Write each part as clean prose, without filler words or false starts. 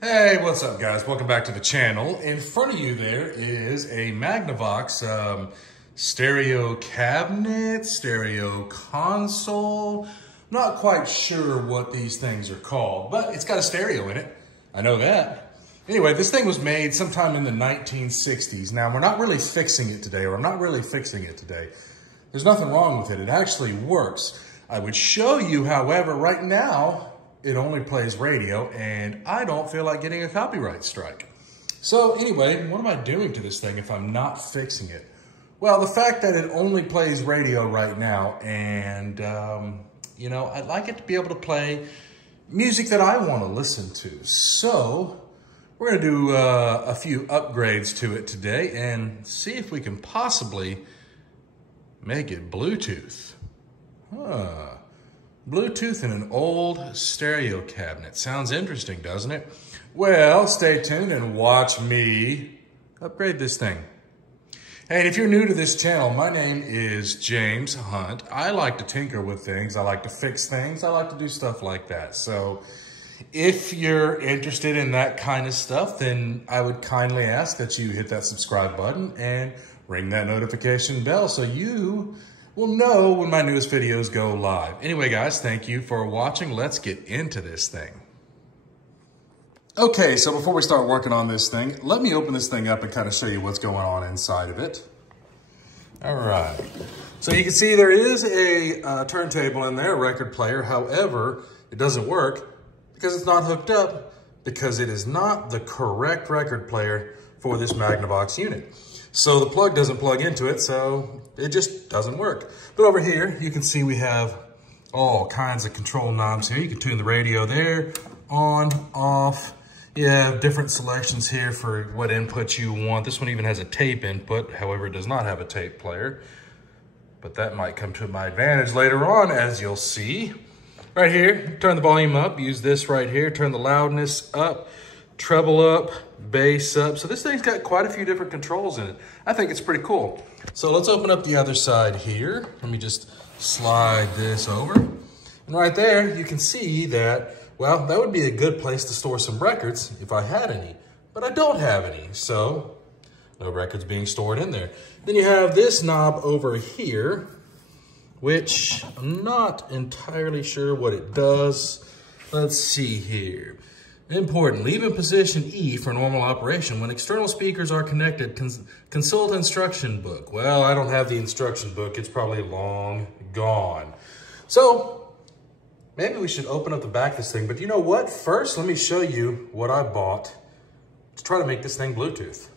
Hey, what's up guys? Welcome back to the channel. In front of you there is a Magnavox stereo cabinet, stereo console. Not quite sure what these things are called, but it's got a stereo in it. I know that. Anyway, this thing was made sometime in the 1960s. Now, we're not really fixing it today, or I'm not really fixing it today. There's nothing wrong with it. It actually works. I would show you, however, right now, it only plays radio, and I don't feel like getting a copyright strike. So anyway, what am I doing to this thing if I'm not fixing it? Well, the fact that it only plays radio right now, and you know, I'd like it to be able to play music that I want to listen to. So we're gonna do a few upgrades to it today and see if we can possibly make it Bluetooth. Bluetooth in an old stereo cabinet. Sounds interesting, doesn't it? Well, stay tuned and watch me upgrade this thing. Hey, and if you're new to this channel, my name is James Hunt. I like to tinker with things. I like to fix things. I like to do stuff like that. So if you're interested in that kind of stuff, then I would kindly ask that you hit that subscribe button and ring that notification bell so you will know when my newest videos go live. Anyway, guys, thank you for watching. Let's get into this thing. Okay, so before we start working on this thing, let me open this thing up and kind of show you what's going on inside of it. All right. So you can see there is a turntable in there, a record player. However, it doesn't work because it's not hooked up, because it is not the correct record player for this Magnavox unit. So the plug doesn't plug into it, so it just doesn't work. But over here, you can see we have all kinds of control knobs here. You can tune the radio there, on, off. You have different selections here for what input you want. This one even has a tape input, however, it does not have a tape player. But that might come to my advantage later on, as you'll see. Right here, turn the volume up, use this right here, turn the loudness up, treble up, bass up. So this thing's got quite a few different controls in it. I think it's pretty cool. So let's open up the other side here. Let me just slide this over. And right there, you can see that, well, that would be a good place to store some records if I had any, but I don't have any. So no records being stored in there. Then you have this knob over here, which I'm not entirely sure what it does. Let's see here. Important, leave in position E for normal operation. When external speakers are connected, consult instruction book. Well, I don't have the instruction book. It's probably long gone. So maybe we should open up the back of this thing. But you know what? First, let me show you what I bought to try to make this thing Bluetooth.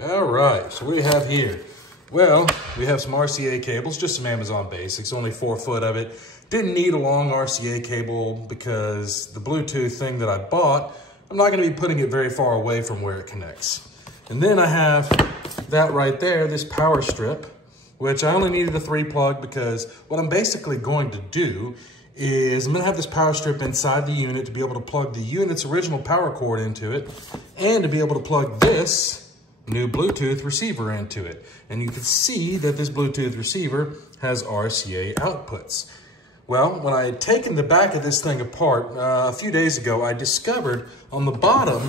All right, so what do we have here? Well, we have some RCA cables, just some Amazon basics, only 4 foot of it. Didn't need a long RCA cable because the Bluetooth thing that I bought, I'm not gonna be putting it very far away from where it connects. And then I have that right there, this power strip, which I only needed a 3 plug because what I'm basically going to do is I'm gonna have this power strip inside the unit to be able to plug the unit's original power cord into it and to be able to plug this new Bluetooth receiver into it. And you can see that this Bluetooth receiver has RCA outputs. Well, when I had taken the back of this thing apart a few days ago, I discovered on the bottom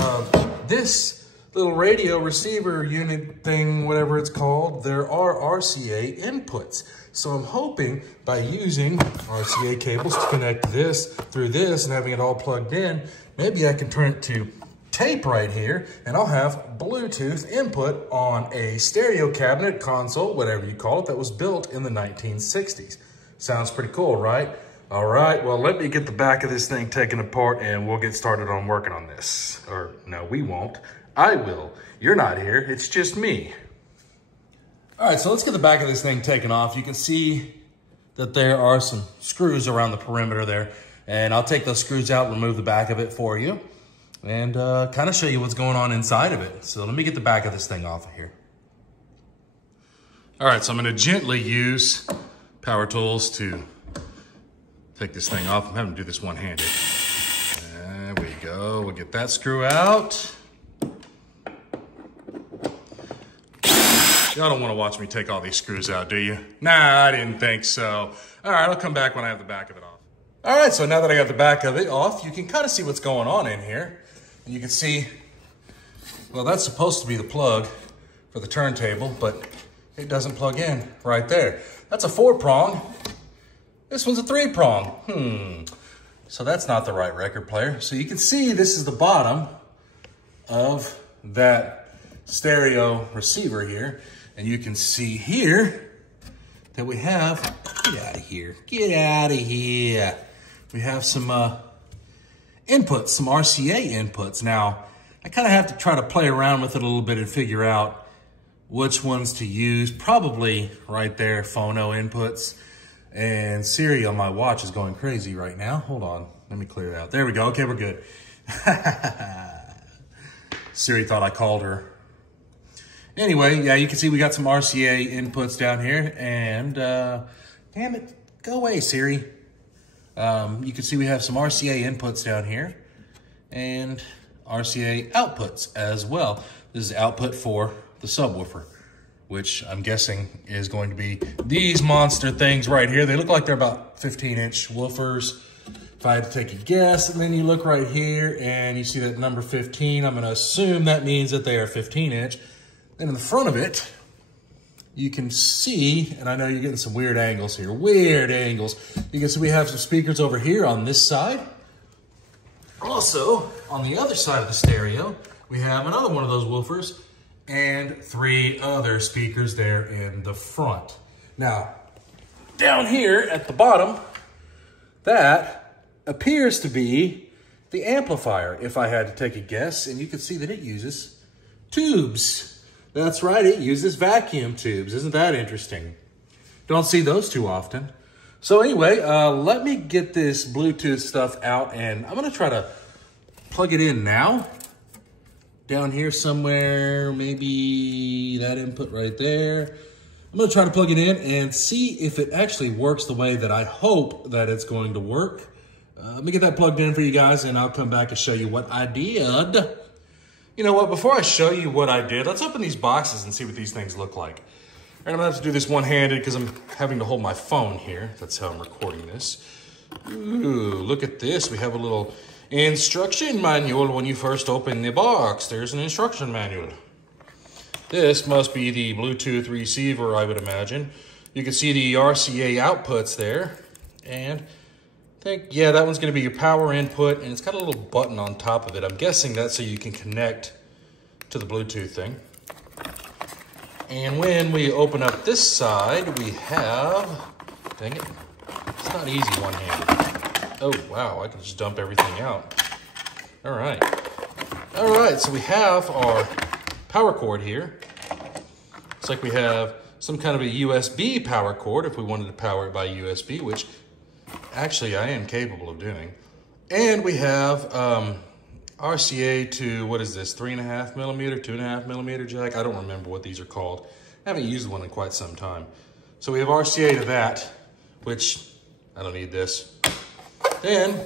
of this little radio receiver unit thing, whatever it's called, there are RCA inputs. So I'm hoping by using RCA cables to connect this through this and having it all plugged in, maybe I can turn it to tape right here, and I'll have Bluetooth input on a stereo cabinet, console, whatever you call it, that was built in the 1960s. Sounds pretty cool, right? All right, well, let me get the back of this thing taken apart and we'll get started on working on this. Or no, we won't. I will. You're not here, it's just me. All right, so let's get the back of this thing taken off. You can see that there are some screws around the perimeter there, and I'll take those screws out, remove the back of it for you, and kind of show you what's going on inside of it. So let me get the back of this thing off of here. All right, so I'm gonna gently use power tools to take this thing off. I'm having to do this one-handed. There we go. We'll get that screw out. Y'all don't want to watch me take all these screws out, do you? Nah, I didn't think so. All right, I'll come back when I have the back of it off. All right, so now that I got the back of it off, you can kind of see what's going on in here. And you can see, well, that's supposed to be the plug for the turntable, but it doesn't plug in right there. That's a 4-prong. This one's a 3-prong. So that's not the right record player. So you can see this is the bottom of that stereo receiver here. And you can see here that we have, get out of here, get out of here. We have some inputs, some RCA inputs. Now, I kind of have to try to play around with it a little bit and figure out which ones to use. Probably right there, phono inputs. And Siri on my watch is going crazy right now. Hold on, let me clear it out. There we go, okay, we're good. Siri thought I called her. Anyway, yeah, you can see we got some RCA inputs down here. And, damn it, go away, Siri. You can see we have some RCA inputs down here and RCA outputs as well. This is output for the subwoofer, which I'm guessing is going to be these monster things right here. They look like they're about 15-inch woofers, if I had to take a guess. And then you look right here and you see that number 15. I'm going to assume that means that they are 15-inch. Then in the front of it, you can see, and I know you're getting some weird angles here, weird angles. You can see we have some speakers over here on this side. Also, on the other side of the stereo, we have another one of those woofers and 3 other speakers there in the front. Now, down here at the bottom, that appears to be the amplifier, if I had to take a guess, and you can see that it uses tubes. That's right, it uses vacuum tubes. Isn't that interesting? Don't see those too often. So anyway, let me get this Bluetooth stuff out, and I'm gonna try to plug it in now. Down here somewhere, maybe that input right there. I'm gonna try to plug it in and see if it actually works the way that I hope that it's going to work. Let me get that plugged in for you guys, and I'll come back and show you what I did. You know what, before I show you what I did, let's open these boxes and see what these things look like. And I'm gonna have to do this one-handed because I'm having to hold my phone here. That's how I'm recording this. Ooh, look at this. We have a little instruction manual when you first open the box. There's an instruction manual. This must be the Bluetooth receiver, I would imagine. You can see the RCA outputs there. And yeah, that one's gonna be your power input, and it's got a little button on top of it. I'm guessing that's so you can connect to the Bluetooth thing. And when we open up this side, we have, dang it, it's not easy one-handed. Oh, wow, I can just dump everything out. All right, so we have our power cord here. Looks like we have some kind of a USB power cord if we wanted to power it by USB, which actually I am capable of doing. And we have RCA to, what is this, 3.5 millimeter, 2.5 millimeter jack? I don't remember what these are called. I haven't used one in quite some time. So we have RCA to that, which I don't need this. Then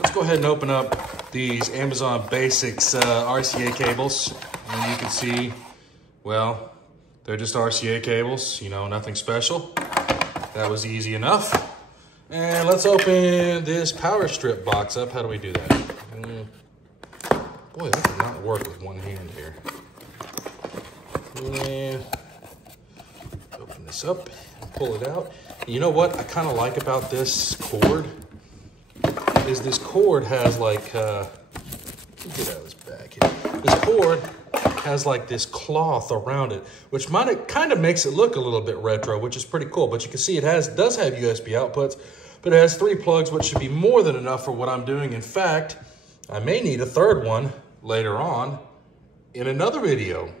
let's go ahead and open up these Amazon Basics RCA cables. And you can see, well, they're just RCA cables, you know, nothing special. That was easy enough. And let's open this power strip box up. How do we do that? Boy, that did not work with one hand here. And open this up and pull it out. You know what I kind of like about this cord is this cord has like, get out of this bag here. This cord has like this cloth around it, which kind of makes it look a little bit retro, which is pretty cool. But you can see it does have USB outputs, but it has 3 plugs, which should be more than enough for what I'm doing. In fact, I may need a 3rd one later on in another video.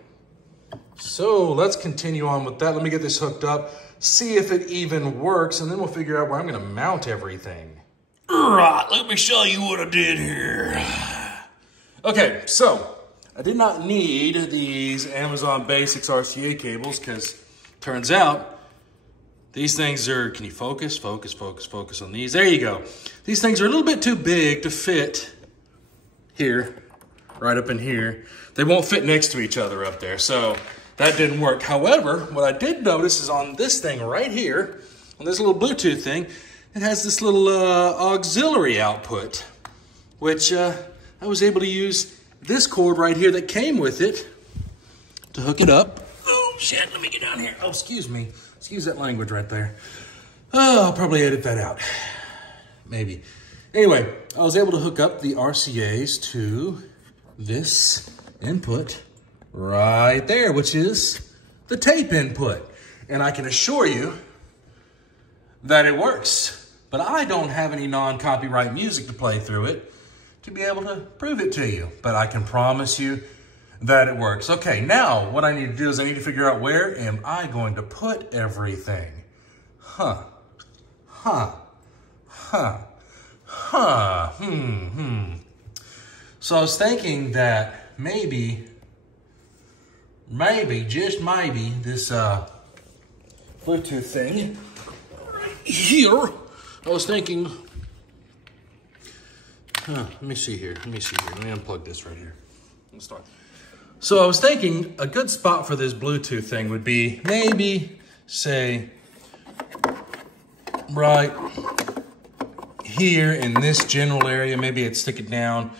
So let's continue on with that. Let me get this hooked up, see if it even works, and then we'll figure out where I'm gonna mount everything. Right, let me show you what I did here. Okay, so I did not need these Amazon Basics RCA cables because turns out these things are, can you focus? Focus on these. There you go. These things are a little bit too big to fit here, right up in here. They won't fit next to each other up there, so that didn't work. However, what I did notice is on this thing right here, on this little Bluetooth thing, it has this little auxiliary output, which I was able to use this cord right here that came with it to hook it up. Oh shit, let me get down here. Oh, excuse me. Excuse that language right there. Oh, I'll probably edit that out. Maybe. Anyway, I was able to hook up the RCAs to this input right there, which is the tape input. And I can assure you that it works. But I don't have any non-copyright music to play through it to be able to prove it to you. But I can promise you that it works. Okay, now what I need to do is I need to figure out where am I going to put everything. So I was thinking that maybe, just maybe, this Bluetooth thing right here, I was thinking, let me see here. Let me unplug this right here. Let's start. So I was thinking a good spot for this Bluetooth thing would be maybe, say, right here in this general area. Maybe I'd stick it down.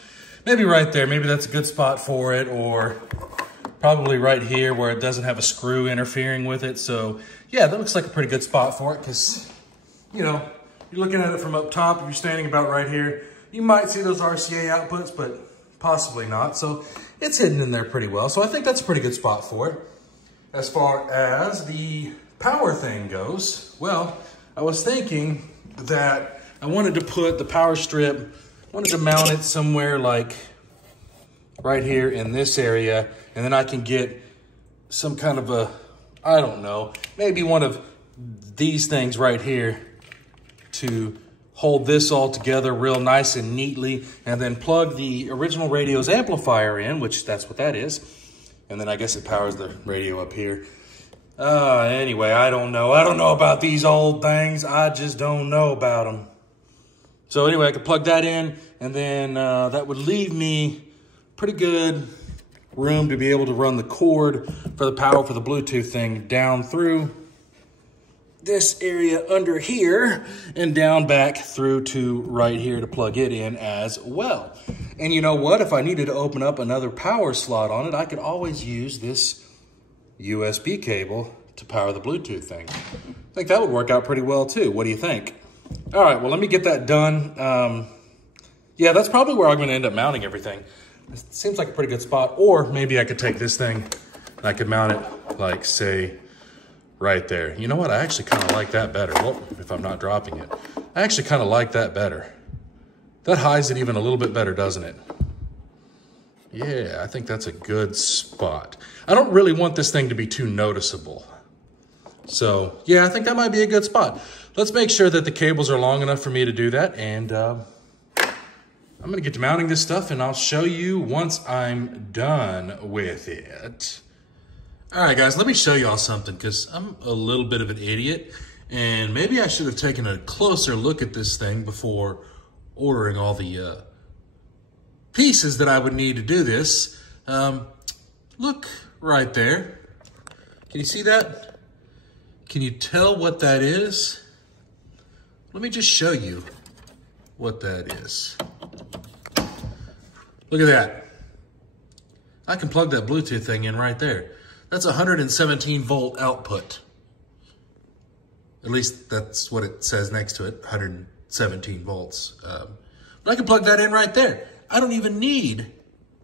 Maybe right there. Maybe that's a good spot for it. Or probably right here where it doesn't have a screw interfering with it. So yeah, that looks like a pretty good spot for it because, you know, you're looking at it from up top. If you're standing about right here, you might see those RCA outputs, but possibly not. So it's hidden in there pretty well. So I think that's a pretty good spot for it. As far as the power thing goes, well, I was thinking that I wanted to put the power strip, wanted to mount it somewhere like right here in this area. And then I can get some kind of a, I don't know, maybe one of these things right here to hold this all together real nice and neatly, and then plug the original radio's amplifier in, which that's what that is. And then I guess it powers the radio up here. Anyway, I don't know. I don't know about these old things. I just don't know about them. So anyway, I could plug that in, and then that would leave me pretty good room to be able to run the cord for the power for the Bluetooth thing down through this area under here and down back through to right here to plug it in as well. And you know what? If I needed to open up another power slot on it, I could always use this USB cable to power the Bluetooth thing. I think that would work out pretty well too. What do you think? All right, well, let me get that done. Yeah, that's probably where I'm going to end up mounting everything. It seems like a pretty good spot. Or maybe I could take this thing and I could mount it like, say, right there. You know what? I actually kind of like that better. Well, if I'm not dropping it. I actually kind of like that better. That hides it even a little bit better, doesn't it? Yeah, I think that's a good spot. I don't really want this thing to be too noticeable. So, yeah, I think that might be a good spot. Let's make sure that the cables are long enough for me to do that. And I'm going to get to mounting this stuff, and I'll show you once I'm done with it. All right, guys, let me show y'all something because I'm a little bit of an idiot. And maybe I should have taken a closer look at this thing before ordering all the pieces that I would need to do this. Look right there. Can you see that? Can you tell what that is? Let me just show you what that is. Look at that. I can plug that Bluetooth thing in right there. That's a 117 volt output. At least that's what it says next to it, 117 volts. But I can plug that in right there. I don't even need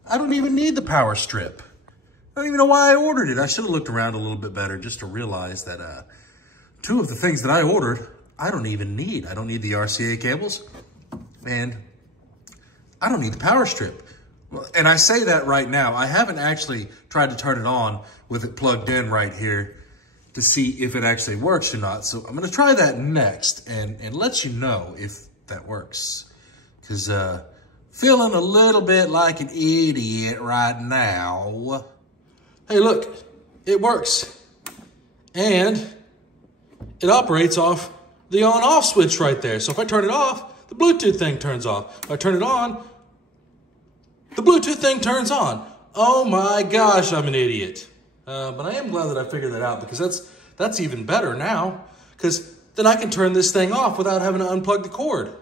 the power strip. I don't even know why I ordered it. I should have looked around a little bit better just to realize that two of the things that I ordered, I don't even need. I don't need the RCA cables, and I don't need the power strip. And I say that right now. I haven't actually tried to turn it on with it plugged in right here to see if it actually works or not. So I'm gonna try that next and let you know if that works. Cause feeling a little bit like an idiot right now. Hey, look, it works. And it operates off the on-off switch right there. So if I turn it off, the Bluetooth thing turns off. If I turn it on, the Bluetooth thing turns on. Oh my gosh, I'm an idiot. But I am glad that I figured that out because that's even better now. Because then I can turn this thing off without having to unplug the cord.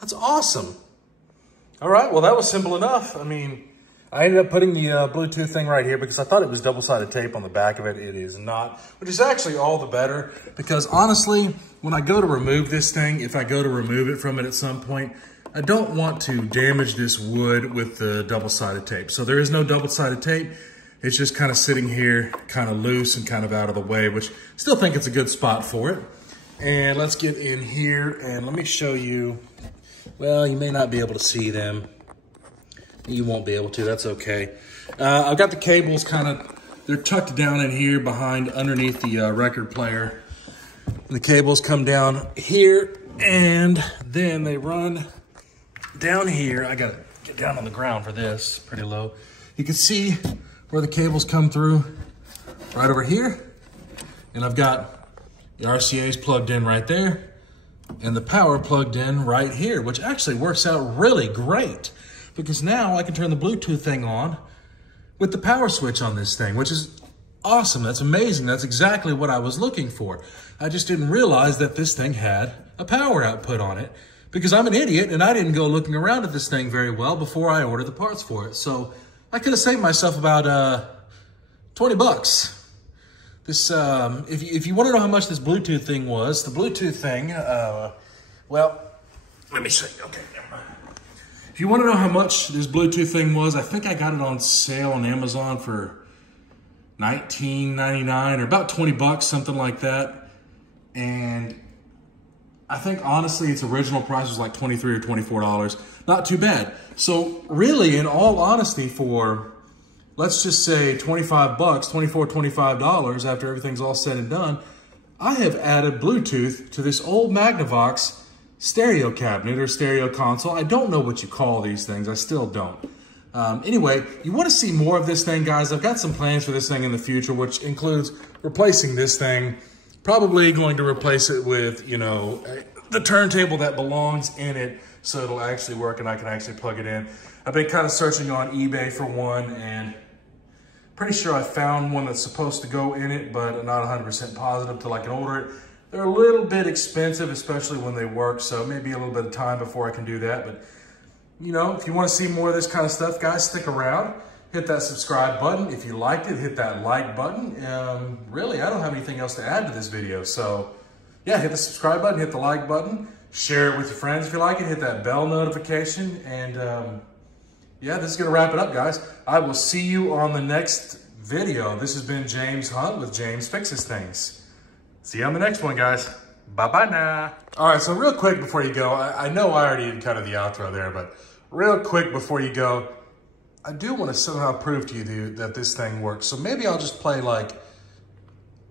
That's awesome. All right, well, that was simple enough. I mean, I ended up putting the Bluetooth thing right here because I thought it was double-sided tape on the back of it. It is not, which is actually all the better because honestly, when I go to remove this thing, if I go to remove it from it at some point, I don't want to damage this wood with the double-sided tape. So there is no double-sided tape. It's just kind of sitting here, kind of loose and kind of out of the way, which still think it's a good spot for it. And let's get in here and let me show you. Well, you may not be able to see them. You won't be able to, that's okay. I've got the cables they're tucked down in here underneath the record player. And the cables come down here and then they run down here. I gotta get down on the ground for this, pretty low. You can see where the cables come through right over here. And I've got the RCA's plugged in right there and the power plugged in right here, which actually works out really great because now I can turn the Bluetooth thing on with the power switch on this thing, which is awesome. That's amazing. That's exactly what I was looking for. I just didn't realize that this thing had a power output on it because I'm an idiot and I didn't go looking around at this thing very well before I ordered the parts for it. So I could have saved myself about 20 bucks. This, if you want to know how much this Bluetooth thing was, the Bluetooth thing, well, let me show you. Okay, never mind. If you want to know how much this Bluetooth thing was, I think I got it on sale on Amazon for $19.99 or about 20 bucks, something like that. And I think honestly its original price was like $23 or $24. Not too bad. So really, in all honesty, for let's just say 25 bucks, $24, $25 after everything's all said and done, I have added Bluetooth to this old Magnavox stereo cabinet or stereo console. I don't know what you call these things. I still don't. Anyway, you want to see more of this thing, guys. I've got some plans for this thing in the future, which includes replacing this thing. Probably going to replace it with, you know, the turntable that belongs in it so it'll actually work and I can actually plug it in. I've been kind of searching on eBay for one and pretty sure I found one that's supposed to go in it, but I'm not 100% positive till I can order it. They're a little bit expensive, especially when they work, so maybe a little bit of time before I can do that. But, you know, if you want to see more of this kind of stuff, guys, stick around. Hit that subscribe button. If you liked it, hit that like button. Really, I don't have anything else to add to this video. So, yeah, hit the subscribe button, hit the like button. Share it with your friends if you like it. Hit that bell notification. And, yeah, this is going to wrap it up, guys. I will see you on the next video. This has been James Hunt with James Fixes Things. See you on the next one, guys. Bye-bye now. All right, so real quick before you go, I know I already did kind of the outro there, but real quick before you go, I do want to somehow prove to you, dude, that this thing works. So maybe I'll just play like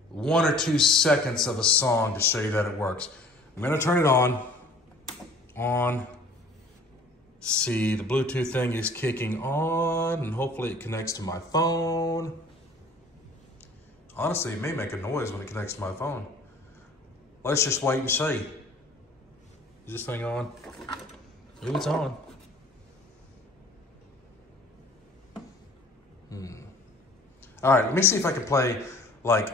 1 or 2 seconds of a song to show you that it works. I'm going to turn it on. See, the Bluetooth thing is kicking on, and hopefully it connects to my phone. Honestly, it may make a noise when it connects to my phone. Let's just wait and see. Is this thing on? Ooh, it's on. All right, let me see if I can play like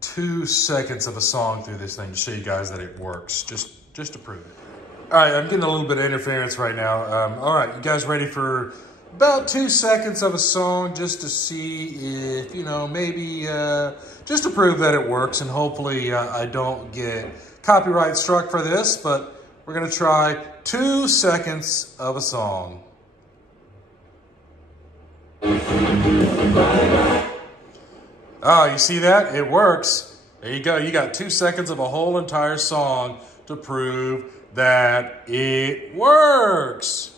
2 seconds of a song through this thing to show you guys that it works, just to prove it. All right, I'm getting a little bit of interference right now. All right, you guys ready for about 2 seconds of a song just to see if, you know, maybe just to prove that it works, and hopefully I don't get copyright struck for this, but we're gonna try 2 seconds of a song. Oh, you see that? It works. There you go. You got 2 seconds of a whole entire song to prove that it works.